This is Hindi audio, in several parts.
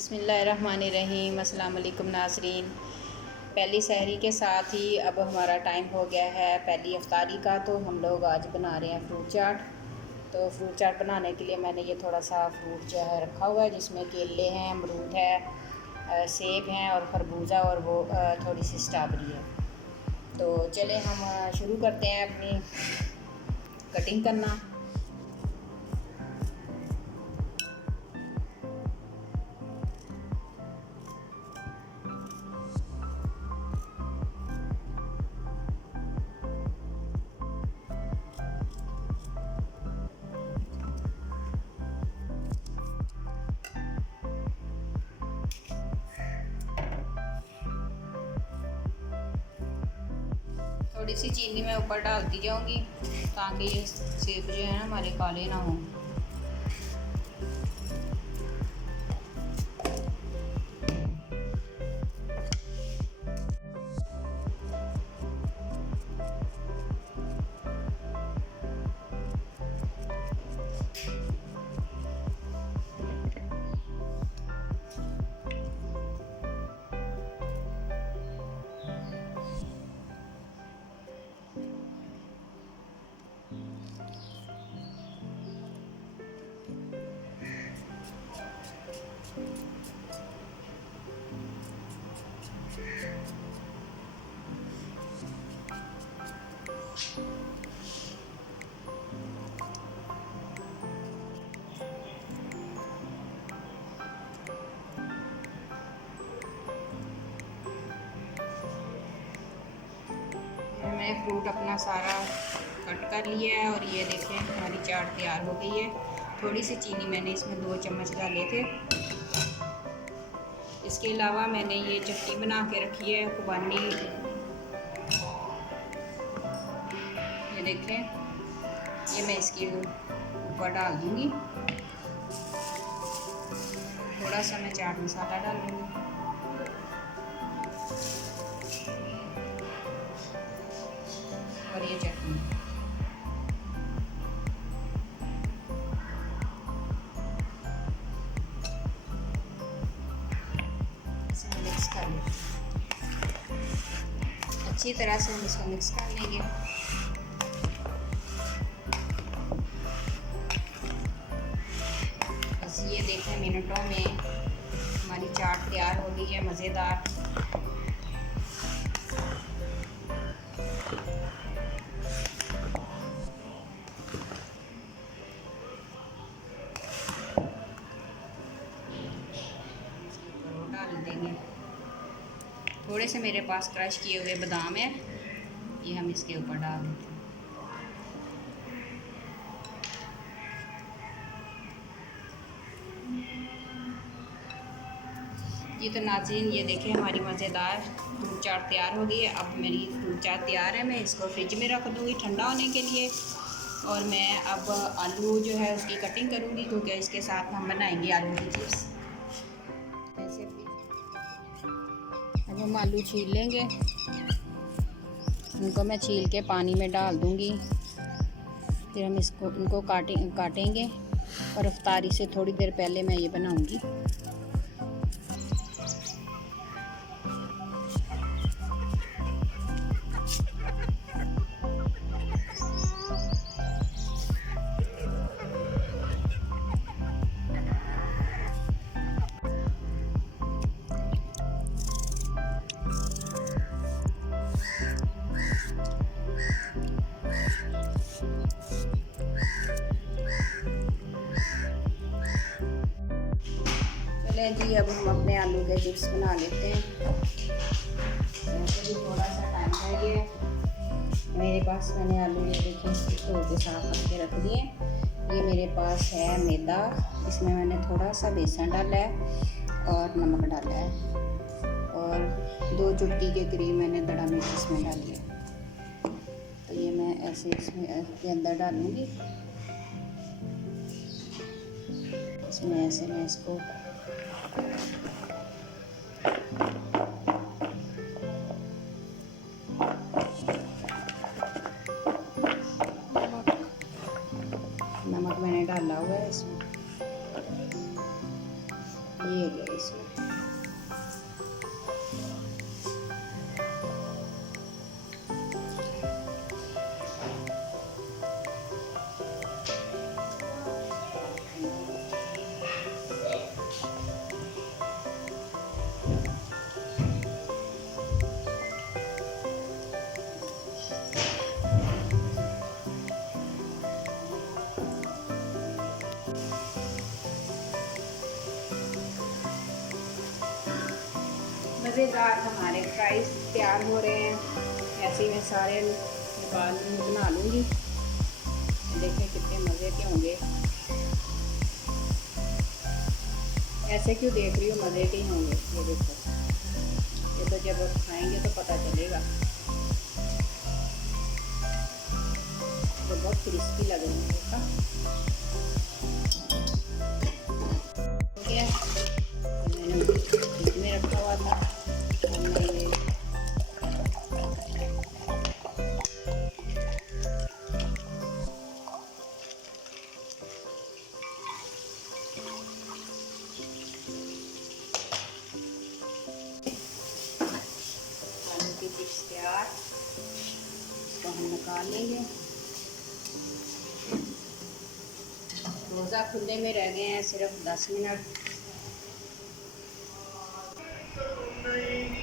बिस्मिल्लाहिर्रहमानिर्रहीम। अस्सलाम वालेकुम नाज़रीन। पहली सहरी के साथ ही अब हमारा टाइम हो गया है पहली अफ्तारी का। तो हम लोग आज बना रहे हैं फ्रूट चाट। तो फ्रूट चाट बनाने के लिए मैंने ये थोड़ा सा फ्रूट जो है रखा हुआ है, जिसमें केले हैं, अमरूद है, सेब हैं और खरबूजा और वो थोड़ी सी स्ट्रॉबेरी है। तो चले हम शुरू करते हैं अपनी कटिंग करना। थोड़ी सी चीनी मैं ऊपर डालती जाऊंगी ताकि ये सेब जो है ना हमारे काले ना हों। मैंने फ्रूट अपना सारा कट कर लिया है और ये देखें हमारी चाट तैयार हो गई है। थोड़ी सी चीनी मैंने इसमें 2 चम्मच डाले थे। इसके अलावा मैंने ये चटनी बना के रखी है खुबानी। ये देखें, ये मैं इसके ऊपर डाल दूँगी। थोड़ा सा मैं चाट मसाला डाल दूँगी। और ये चटनी इसे मिक्स कर लेंगे। अच्छी तरह से हम इसको मिक्स कर लेंगे। बस ये देखें मिनटों में हमारी चाट तैयार हो गई है, मज़ेदार। डाल देंगे। थोड़े से मेरे पास क्रश किए हुए बादाम है, ये हम इसके ऊपर डाल देते हैं। ये तो नाज़रीन ये देखें हमारी मज़ेदार फ्रूट चाट तैयार हो गई है। अब मेरी फ्रूट चाट तैयार है, मैं इसको फ्रिज में रख दूँगी ठंडा होने के लिए। और मैं अब आलू जो है उसकी कटिंग करूँगी, क्योंकि इसके साथ हम बनाएंगे आलू की चिप्स। ऐसे अब हम आलू छील लेंगे, उनको मैं छील के पानी में डाल दूँगी। फिर हम इनको काटेंगे और इफ्तारी से थोड़ी देर पहले मैं ये बनाऊँगी। जी अब हम अपने आलू के चिप्स बना लेते हैं। वैसे भी थोड़ा सा टाइम है। ये मेरे पास मैंने आलू ये देखें धो के साफ करके रख दिए। ये मेरे पास है मैदा, इसमें मैंने थोड़ा सा बेसन डाला है और नमक डाला है और 2 चुटकी के करीब मैंने दड़ा मिर्च इसमें डाली है। तो ये मैं ऐसे इसके अंदर डालूँगी। इसमें ऐसे मैं इसको नमक मैंने डाला हुआ है इसमें। ये गए इसमें। मज़ेदार हमारे फ्राइज़ तैयार हो रहे हैं। ऐसे ही मैं सारे निकाल बना लूँगी। देखें कितने मज़े के होंगे। ऐसे क्यों देख रही हो, मज़े के ही होंगे। ये देखो, ये तो जब आप खाएंगे तो पता चलेगा। तो बहुत क्रिस्पी लग रही है। देखा मैंने इसमें रखा हुआ था। आलू की चिप्स तैयार, इसको हम निकाल लेंगे। रोज़ा खुलने में रह गए हैं सिर्फ 10 मिनट।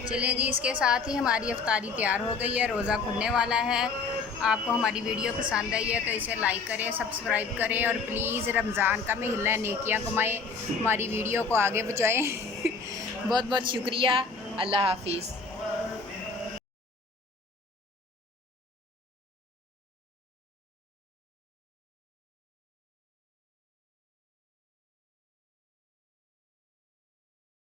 चलिए जी, इसके साथ ही हमारी इफ्तारी तैयार हो गई है। रोज़ा खुलने वाला है। आपको हमारी वीडियो पसंद आई है तो इसे लाइक करें, सब्सक्राइब करें और प्लीज़ रमज़ान का महीना है, नेकियां कमाएं, हमारी वीडियो को आगे पहुँचाएं। बहुत बहुत शुक्रिया। अल्लाह हाफिज़।